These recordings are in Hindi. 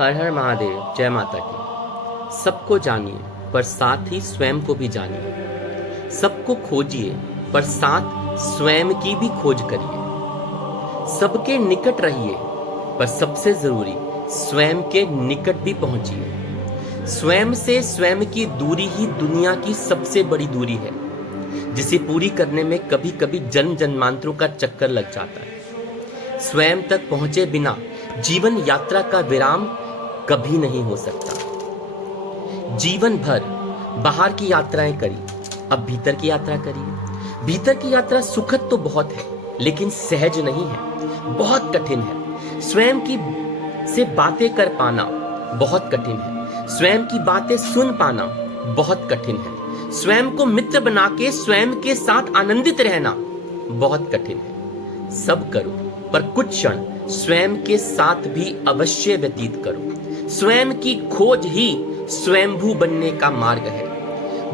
हर हर महादेव। जय माता की। सबको जानिए पर साथ ही स्वयं को भी जानिए। सबको खोजिए पर साथ स्वयं की भी खोज करिए। सबके निकट रहिए पर सबसे जरूरी स्वयं के निकट भी पहुंचिए। स्वयं से स्वयं की दूरी ही दुनिया की सबसे बड़ी दूरी है, जिसे पूरी करने में कभी कभी जन्म जन्मांतरों का चक्कर लग जाता है। स्वयं तक पहुंचे बिना जीवन यात्रा का विराम कभी नहीं हो सकता। जीवन भर बाहर की यात्राएं करी, अब भीतर की यात्रा करिए। भीतर की यात्रा सुखद तो बहुत है, लेकिन सहज नहीं है, बहुत कठिन है। स्वयं की से बातें कर पाना बहुत कठिन है। स्वयं की बातें सुन पाना बहुत कठिन है। स्वयं को मित्र बना के स्वयं के साथ आनंदित रहना बहुत कठिन है। सब करो पर कुछ क्षण स्वयं के साथ भी अवश्य व्यतीत करो। स्वयं की खोज ही स्वयंभू बनने का मार्ग है।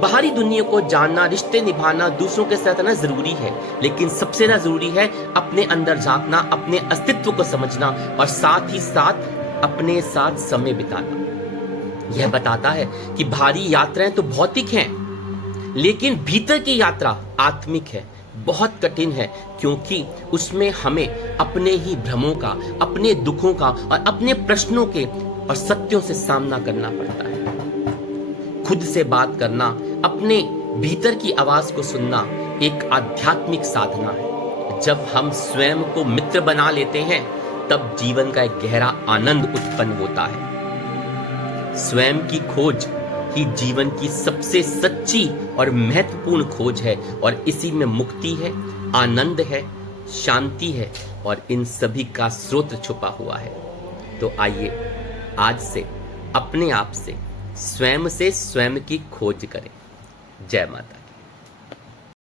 बाहरी दुनिया को जानना, रिश्ते निभाना, दूसरों के साथ रहना जरूरी है, लेकिन सबसे ज्यादा जरूरी है अपने अंदर झांकना, अपने अस्तित्व को समझना और साथ ही साथ अपने साथ समय बिताना। यह बताता है कि बाहरी यात्राएं तो भौतिक हैं, लेकिन भीतर की यात्रा आत्मिक है, बहुत कठिन है, क्योंकि उसमें हमें अपने ही भ्रमों का, अपने दुखों का और अपने प्रश्नों के और सत्यों से सामना करना पड़ता है। खुद से बात करना, अपने भीतर की आवाज को सुनना एक आध्यात्मिक साधना है। जब हम स्वयं को मित्र बना लेते हैं, तब जीवन का एक गहरा आनंद उत्पन्न होता है। स्वयं की खोज ही जीवन की सबसे सच्ची और महत्वपूर्ण खोज है, और इसी में मुक्ति है, आनंद है, शांति है और इन सभी का स्रोत छुपा हुआ है। तो आइए आज से अपने आप से स्वयं की खोज करें। जय माता।